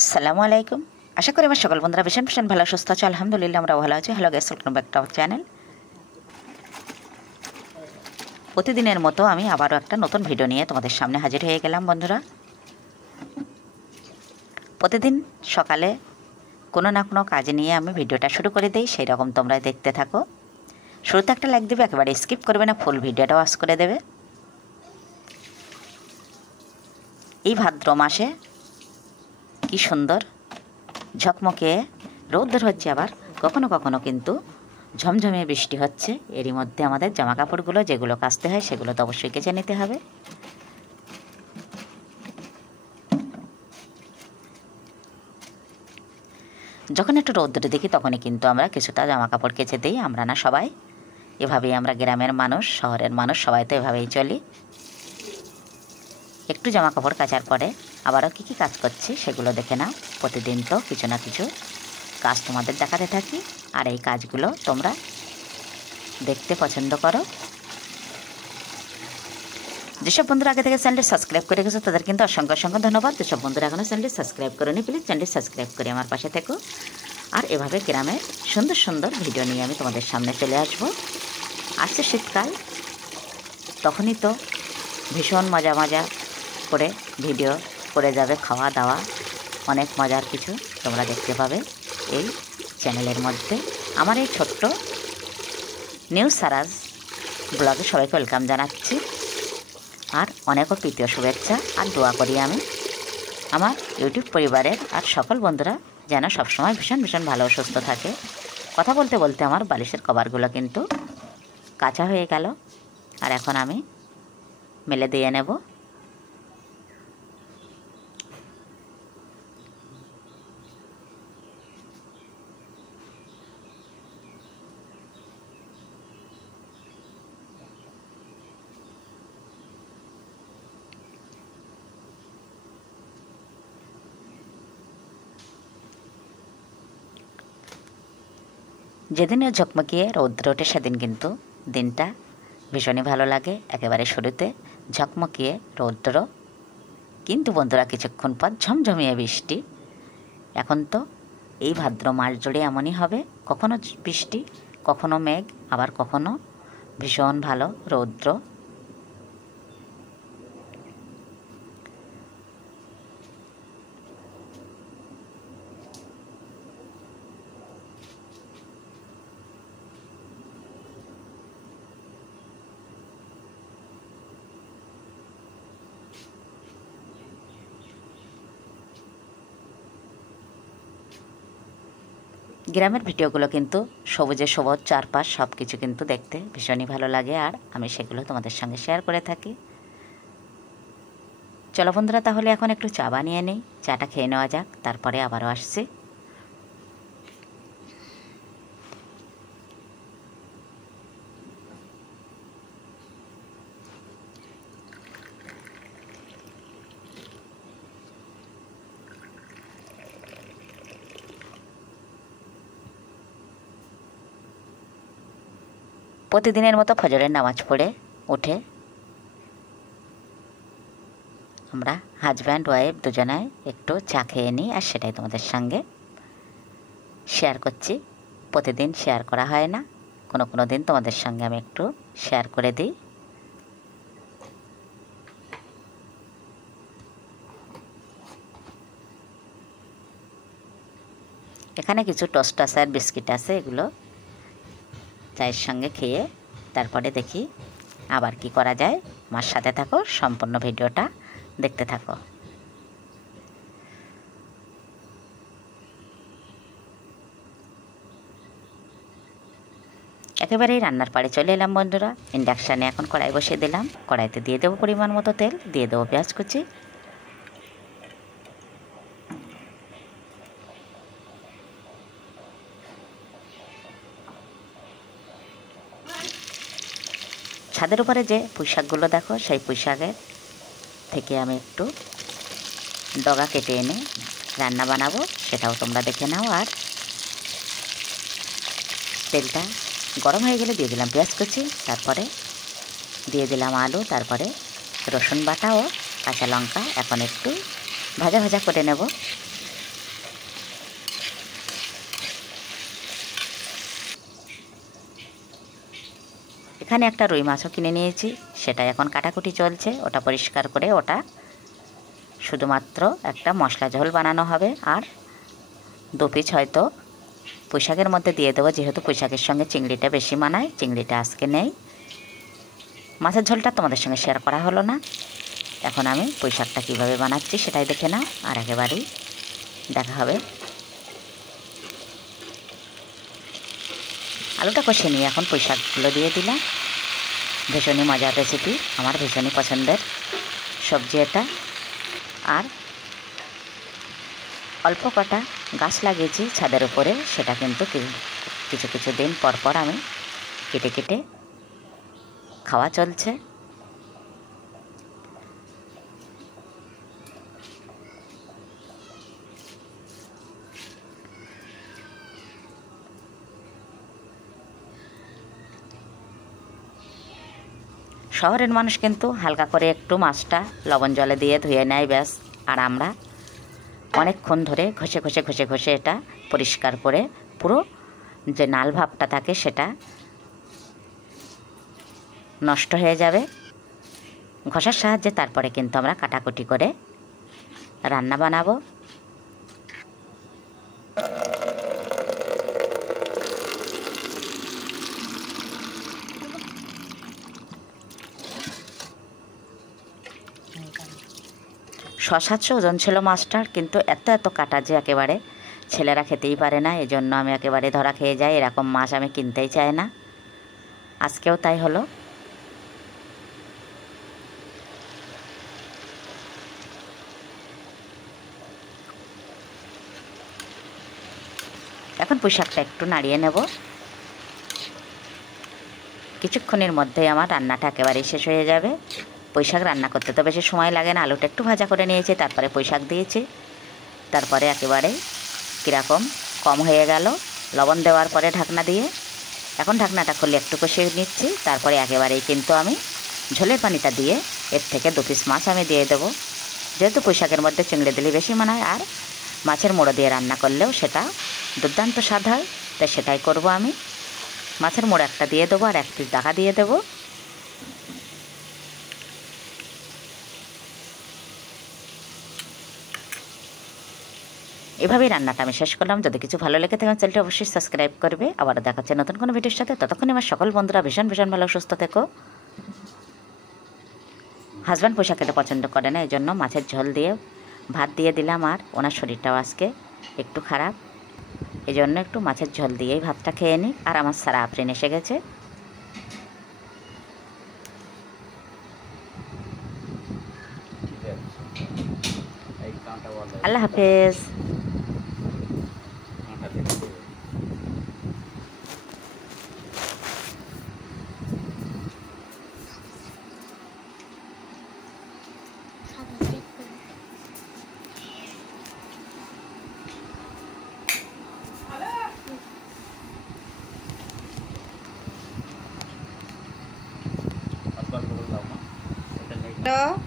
আসসালামু আলাইকুম। আশা করি আমার সকল বন্ধুরা ভীষণ ভীষণ ভালো সুস্থ আছে। আলহামদুলিল্লাহ আমরা ভালো আছি। Hello guys, welcome back to our channel. প্রতিদিনের মতো আমি আবারও একটা নতুন ভিডিও নিয়ে তোমাদের সামনে হাজির হয়ে গেলাম বন্ধুরা। প্রতিদিন সকালে কোনো না কোনো কাজ নিয়ে আমি ভিডিওটা শুরু করে দিই, সেই রকম তোমরা দেখতে থাকো। শুরুতে একটা লাইক দেবে, একেবারে স্কিপ করবে না, ফুল ভিডিওটা ওয়াচ করে দেবে। এই ভাদ্র মাসে কি সুন্দর ঝকমকে রৌদ্র হচ্ছে, আবার কখনো কখনো কিন্তু ঝমঝমে বৃষ্টি হচ্ছে। এরই মধ্যে আমাদের জামা কাপড়গুলো যেগুলো কাচতে হয় সেগুলো তো অবশ্যই কেচে নিতে হবে। যখন একটু রৌদ্র দেখি তখনই কিন্তু আমরা কিছুটা জামা কাপড় কেচে দিই। আমরা না সবাই এভাবেই, আমরা গ্রামের মানুষ, শহরের মানুষ সবাই তো এভাবেই চলি। একটু জামা কাপড় কাচার পরে আবারও কী কী কাজ করছি সেগুলো দেখে নাও। প্রতিদিন তো কিছু না কিছু কাজ তোমাদের দেখাতে থাকি, আর এই কাজগুলো তোমরা দেখতে পছন্দ করো। যেসব বন্ধুরা আগে থেকে চ্যানেলটি সাবস্ক্রাইব করে গেছো তাদের কিন্তু অসংখ্য অসংখ্য ধন্যবাদ। যেসব বন্ধুরা এখনও চ্যানেলটি সাবস্ক্রাইব করেনি, প্লিজ চ্যানেলটি সাবস্ক্রাইব করে আমার পাশে থেকো। আর এভাবে গ্রামের সুন্দর সুন্দর ভিডিও নিয়ে আমি তোমাদের সামনে চলে আসবো। আসছে শীতকাল, তখনই তো ভীষণ মজা মজা করে ভিডিও করে যাবে, খাওয়া দাওয়া অনেক মজার কিছু তোমরা দেখতে পাবে এই চ্যানেলের মধ্যে। আমার এই ছোট্ট নিউজ সারাজ ব্লগে সবাইকে ওয়েলকাম জানাচ্ছি, আর অনেকও প্রীতীয় শুভেচ্ছা আর দোয়া করি আমি আমার ইউটিউব পরিবারের আর সকল বন্ধুরা যেন সবসময় ভীষণ ভীষণ ভালো ও সুস্থ থাকে। কথা বলতে বলতে আমার বালিশের কভারগুলো কিন্তু কাঁচা হয়ে গেল, আর এখন আমি মেলে দিয়ে নেব। যেদিনে ঝকমকিয়ে রৌদ্র ওঠে সেদিন কিন্তু দিনটা ভীষণই ভালো লাগে। একেবারে শুরুতে ঝকমকিয়ে রৌদ্র, কিন্তু বন্ধুরা কিছুক্ষণ পর ঝমঝমিয়ে বৃষ্টি। এখন তো এই ভাদ্র মাস জুড়ে এমনই হবে, কখনো বৃষ্টি, কখনো মেঘ, আবার কখনো ভীষণ ভালো রৌদ্র। গ্রামের ভিডিওগুলো কিন্তু সবুজে সবুজ চারপাশ সব কিছু কিন্তু দেখতে ভীষণই ভালো লাগে, আর আমি সেগুলো তোমাদের সঙ্গে শেয়ার করে থাকি। চলো বন্ধুরা, তাহলে এখন একটু চা বানিয়ে নিই, চাটা খেয়ে নেওয়া যাক, তারপরে আবারও আসছি। প্রতিদিনের মতো ফজরের নামাজ পড়ে উঠে আমরা হাজব্যান্ড ওয়াইফ দুজনায় একটু চা খেয়ে নিই, আর সেটাই তোমাদের সঙ্গে শেয়ার করছি। প্রতিদিন শেয়ার করা হয় না, কোনো কোনো দিন তোমাদের সঙ্গে আমি একটু শেয়ার করে দিই। এখানে কিছু টোস্ট আছে আর বিস্কিট আছে, এগুলো চায়ের সঙ্গে খেয়ে তারপরে দেখি আবার কি করা যায়। আমার সাথে থাকো, সম্পূর্ণ ভিডিওটা দেখতে থাকো। একেবারেই রান্নার পাড়ে চলে এলাম বন্ধুরা। ইন্ডাকশানে এখন কড়াই বসিয়ে দিলাম, কড়াইতে দিয়ে দেবো পরিমাণ মতো তেল, দিয়ে দেবো পেঁয়াজ কুচি, ছাদের উপরে যে পুঁইশাকগুলো দেখো সেই পুঁইশাকের থেকে আমি একটু ডগা কেটে এনে রান্না বানাবো, সেটাও তোমরা দেখে নাও। আর তেলটা গরম হয়ে গেলে দিয়ে দিলাম পেঁয়াজ কুচি, তারপরে দিয়ে দিলাম আলু, তারপরে রসুন বাটা ও কাঁচা লঙ্কা। এখন একটু ভাজা ভাজা করে নেব। এখানে একটা রুই মাছও কিনে নিয়েছি, সেটা এখন কাটাকুটি চলছে। ওটা পরিষ্কার করে ওটা শুধুমাত্র একটা মশলা ঝোল বানানো হবে। আর 2 পিস হয়তো পুঁইশাকের মধ্যে দিয়ে দেবো, যেহেতু পুঁইশাকের সঙ্গে চিংড়িটা বেশি মানায়। চিংড়িটা আজকে নেই। মাছের ঝোলটা তোমাদের সঙ্গে শেয়ার করা হলো না। এখন আমি পুঁইশাকটা কীভাবে বানাচ্ছি সেটাই দেখে নাও, আর একেবারেই দেখা হবে। আলুটা কষে নিয়ে এখন পুঁইশাকগুলো দিয়ে দিলাম। ভীষণই মজার রেসিপি, আমার ভীষণই পছন্দের সবজি এটা। আর অল্প কটা গাছ লাগিয়েছি ছাদের উপরে, সেটা কিন্তু কিছু কিছু দিন পর পর আমি কেটে কেটে খাওয়া চলছে। শহরের মানুষ কিন্তু হালকা করে একটু মাছটা লবণ জলে দিয়ে ধুয়ে নেয়, ব্যাস। আর আমরা অনেকক্ষণ ধরে ঘষে ঘষে ঘষে ঘষে এটা পরিষ্কার করে পুরো যে নাল ভাবটা থাকে সেটা নষ্ট হয়ে যাবে ঘষার সাহায্যে। তারপরে কিন্তু আমরা কাটাকুটি করে রান্না বানাবো। ছ-৭00 ওজন ছিল মাছটার, কিন্তু এত এত কাটা যে একেবারে ছেলেরা খেতেই পারে না। এজন্য আমি একেবারে ধরা খেয়ে যাই, এরকম মাছ আমি কিনতেই চাই না। আজকেও তাই হলো। এখন পুঁইশাকটা একটু নাড়িয়ে নেব। কিছুক্ষণের মধ্যেই আমার রান্নাটা একেবারেই শেষ হয়ে যাবে। পুঁইশাক রান্না করতে তো বেশি সময় লাগে না। আলুটা একটু ভাজা করে নিয়েছি, তারপরে পুঁইশাক দিয়েছি। তারপরে একেবারে কীরকম কম হয়ে গেল লবণ দেওয়ার পরে ঢাকনা দিয়ে। এখন ঢাকনাটা খুলে একটু কষিয়ে নিচ্ছি। তারপরে একেবারেই কিন্তু আমি ঝোলের পানিটা দিয়ে এর থেকে 2 পিস মাছ আমি দিয়ে দেবো। যেহেতু পুঁইশাকের মধ্যে চিংড়ি দিলে বেশি মানায়, আর মাছের মোড়ো দিয়ে রান্না করলেও সেটা দুর্দান্ত স্বাদ হয়, তাই সেটাই করব আমি। মাছের মোড়ো একটা দিয়ে দেবো আর 1 পিস ডাকা দিয়ে দেবো। এভাবেই রান্নাটা আমি শেষ করলাম। যদি কিছু ভালো লেগে থাকে চ্যানেলটা অবশ্যই সাবস্ক্রাইব করবে। আবার দেখা হচ্ছে নতুন কোনো ভিডিওর সাথে। ততক্ষণে আমার সকল বন্ধুরা ভীষণ ভীষণ ভালো সুস্থ থেকো। হাজব্যান্ড পুঁইশাক খেতে পছন্দ করে না, এই জন্য মাছের ঝোল দিয়ে ভাত দিয়ে দিলাম। আর ওনার শরীরটাও আজকে একটু খারাপ, এই জন্য একটু মাছের ঝোল দিয়েই ভাতটা খেয়ে নিই। আর আমার সারা আফরিন এসে গেছে। আল্লাহ হাফেজ। হ্যালো।